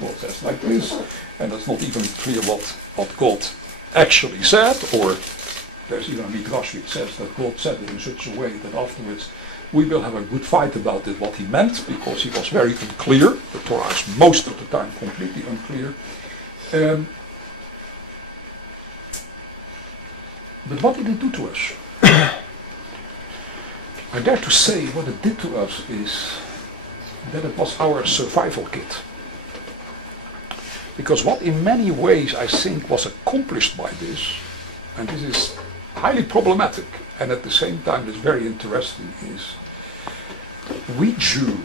God says like this, and it's not even clear what God actually said, or there's even a midrash which says that God said it in such a way that afterwards we will have a good fight about it, what he meant, because he was very unclear. The Torah is most of the time completely unclear. But what did it do to us? I dare to say what it did to us is that it was our survival kit. Because what in many ways I think was accomplished by this, and this is highly problematic, and at the same time it's very interesting, is we Jews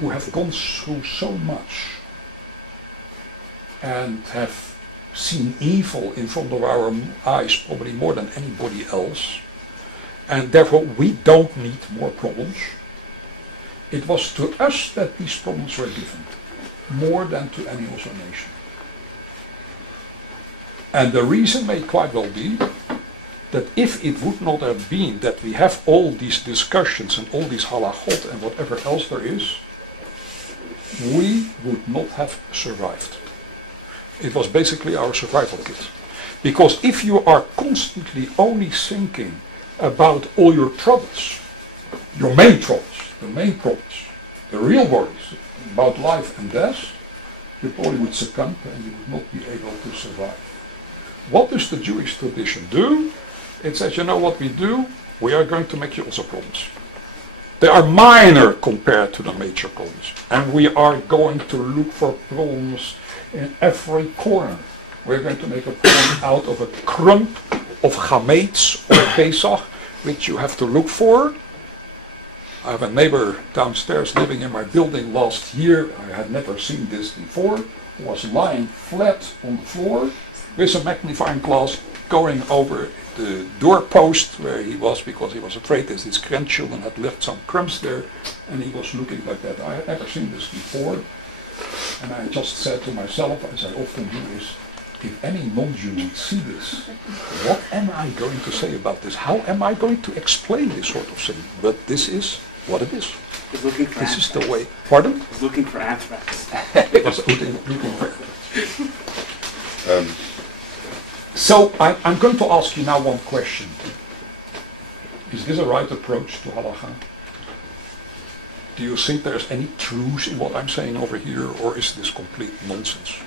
who have gone through so much and have seen evil in front of our eyes probably more than anybody else, and therefore we don't need more problems. It was to us that these problems were given, more than to any other nation. And the reason may quite well be that if it would not have been that we have all these discussions and all these halachot and whatever else there is, we would not have survived. It was basically our survival kit. Because if you are constantly only thinking about all your troubles, your main troubles, the real worries about life and death, you probably would succumb and you would not be able to survive. What does the Jewish tradition do? It says, you know what we do? We are going to make you also problems. They are minor compared to the major problems. And we are going to look for problems in every corner. We're going to make a problem out of a crumb of chametz or pesach, which you have to look for. I have a neighbor downstairs living in my building last year. I had never seen this before. He was lying flat on the floor with a magnifying glass going over the doorpost where he was, because he was afraid that his grandchildren had left some crumbs there, and he was looking like that. I had never seen this before, and I just said to myself, as I often do, is if any non-Jew would see this, what am I going to say about this? How am I going to explain this sort of thing? But this is what it is. He's looking for this anthrax. Is the way. Pardon? He's looking for anthrax. It was looking for anthrax. So I'm going to ask you now one question. Is this a right approach to Halacha? Do you think there's any truth in what I'm saying over here, or is this complete nonsense?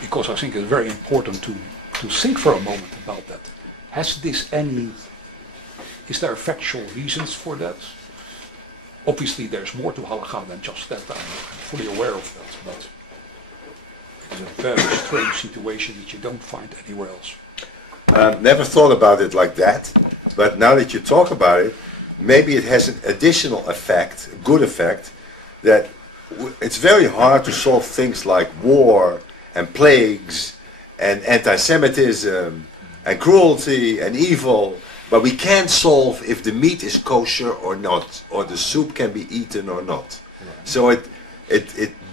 Because I think it's very important to think for a moment about that. Is there factual reasons for that? Obviously there's more to Halacha than just that, I'm fully aware of that, but it's a very strange situation that you don't find anywhere else. Never thought about it like that, but now that you talk about it, maybe it has an additional effect, a good effect, that it's very hard to solve things like war and plagues and anti-Semitism and cruelty and evil, but we can't solve if the meat is kosher or not, or the soup can be eaten or not. Right. So it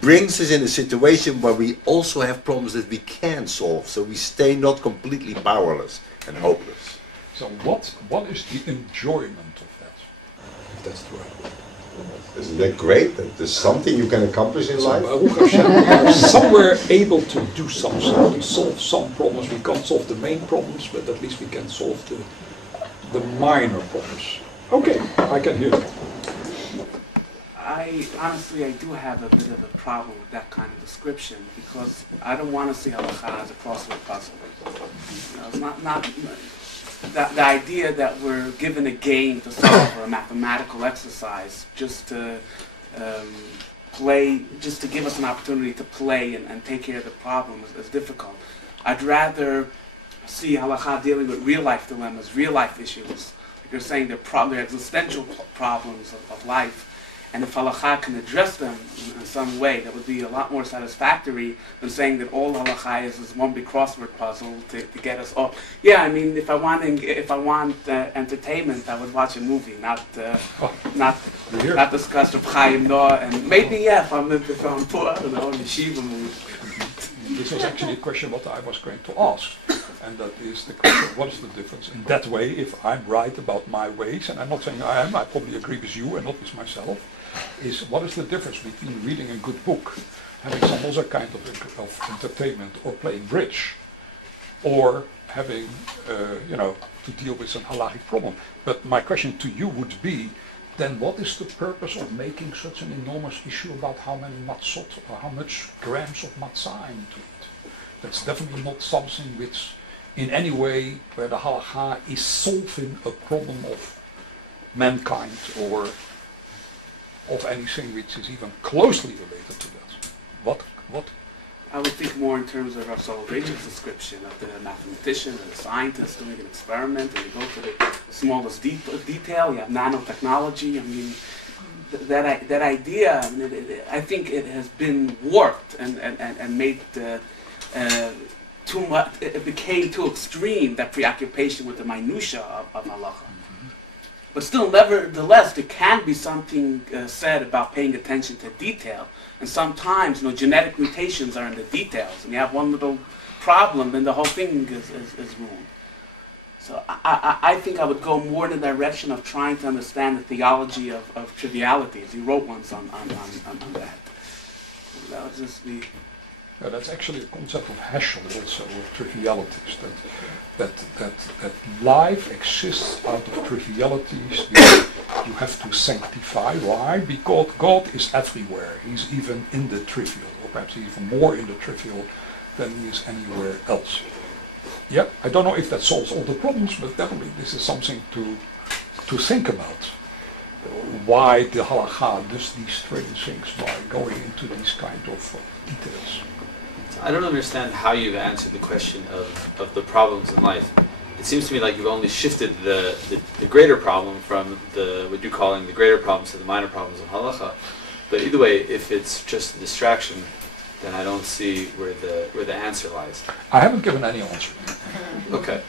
brings us in a situation where we also have problems that we can solve, so we stay not completely powerless and hopeless. So what is the enjoyment of that? If that's the right word. Isn't that great? That there's something you can accomplish in life? We are somewhere able to do something, to solve some problems. We can't solve the main problems, but at least we can solve the minor problems. Okay, I can hear that. I do have a bit of a problem with that kind of description, because I don't want to see Halacha as a crossword puzzle. You know, it's not the idea that we're given a game to solve or a mathematical exercise just to just to give us an opportunity to play and take care of the problem is difficult. I'd rather see Halacha dealing with real life dilemmas, real life issues. Like you're saying, they're existential problems of life. And if Halacha can address them in some way, that would be a lot more satisfactory than saying that all Halacha is one big crossword puzzle to get us off. Yeah, I mean, if I want entertainment, I would watch a movie, not discuss Reb Chaim Noah, and maybe if I'm poor, I don't know, in yeshiva movie. This was actually a question what I was going to ask, and that is the question: what is the difference in that way if I'm right about my ways, and I'm not saying I am, I probably agree with you and not with myself. is what is the difference between reading a good book, having some other kind of entertainment, or playing bridge, or having, to deal with an halachic problem. But my question to you would be, then what is the purpose of making such an enormous issue about how many matzot, or how much grams of matzah I need to eat? That's definitely not something which, in any way, where the halacha is solving a problem of mankind, or of anything which is even closely related to that. What? I would think more in terms of Rav Soloveitchik's description of the mathematician and the scientist doing an experiment, and you go to the smallest detail. You have nanotechnology. I mean, that idea. I mean, I think it has been warped and made too much. It became too extreme, that preoccupation with the minutia of halacha. But still, nevertheless, there can be something said about paying attention to detail. And sometimes, genetic mutations are in the details, and you have one little problem, and the whole thing is ruined. So I think I would go more in the direction of trying to understand the theology of trivialities. He wrote once on that. That would just be... Yeah, that's actually a concept of Heschel also, of trivialities, that life exists out of trivialities that you have to sanctify. Why? Because God is everywhere. He's even in the trivial, or perhaps even more in the trivial than he is anywhere else. Yeah, I don't know if that solves all the problems, but definitely this is something to think about. Why the halacha does these strange things by going into these kind of details. I don't understand how you've answered the question of the problems in life. It seems to me like you've only shifted the greater problem from what you're calling the greater problems to the minor problems of halacha. But either way, if it's just a distraction, then I don't see where the answer lies. I haven't given any answer. Okay.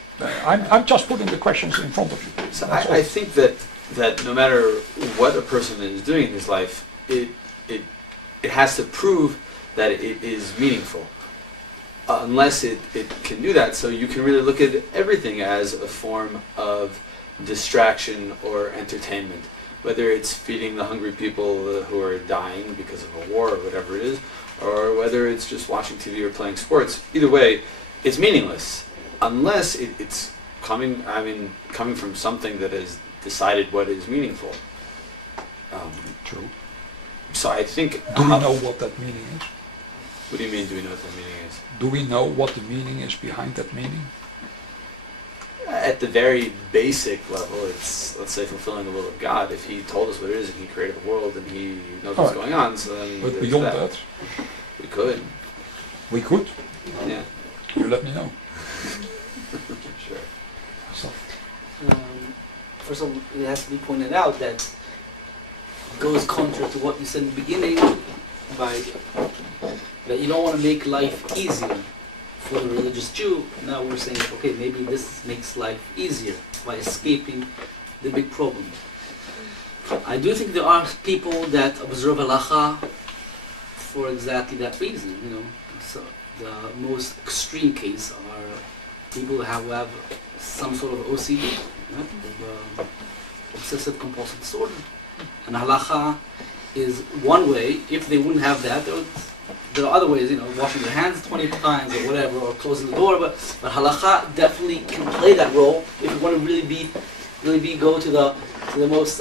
I'm just putting the questions in front of you. So I think that no matter what a person is doing in his life, it has to prove that it is meaningful. Unless it can do that, so you can really look at everything as a form of distraction or entertainment. Whether it's feeding the hungry people who are dying because of a war or whatever it is, or whether it's just watching TV or playing sports. Either way, it's meaningless. Unless it's coming from something that has decided what is meaningful. True. So I think... Do we know what that meaning is? What do you mean, do we know what that meaning is? Do we know what the meaning is behind that meaning? At the very basic level, it's, let's say, fulfilling the will of God. If He told us what it is, and He created the world, and He knows what's going on, so then... But beyond that? We could. We could? Yeah. You let me know. Sure. So. First of all, it has to be pointed out that goes contrary to what you said in the beginning, by that you don't want to make life easier for the religious Jew. Now we're saying, okay, maybe this makes life easier by escaping the big problem. I do think there are people that observe halacha for exactly that reason. So the most extreme case are people who have some sort of OCD, obsessive compulsive disorder, and halacha is one way. If they wouldn't have that, there are other ways, washing their hands 20 times or whatever, or closing the door. But halacha definitely can play that role if you want to really go to the most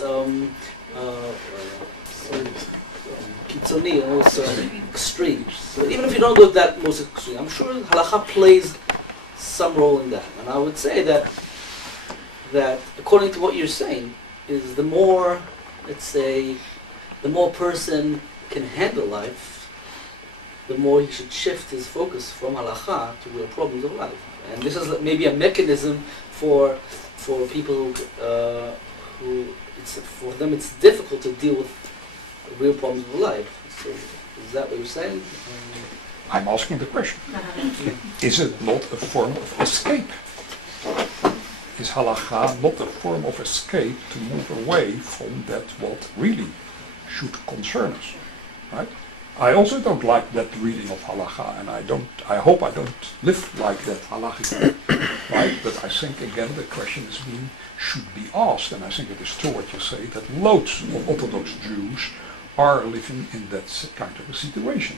kitzoni, most extreme. So even if you don't go to that most extreme, I'm sure halacha plays some role in that. And I would say that according to what you're saying, is the more, let's say, the more person can handle life, the more he should shift his focus from halacha to real problems of life. And this is maybe a mechanism for people who for them it's difficult to deal with real problems of life. So is that what you're saying? I'm asking the question. Is it not a form of escape? Is halacha not a form of escape to move away from that what really should concern us? Right? I also don't like that reading of halacha, and I hope I don't live like that halachically, right? But I think again the question should be asked, and I think it is true what you say, that loads of Orthodox Jews are living in that kind of a situation.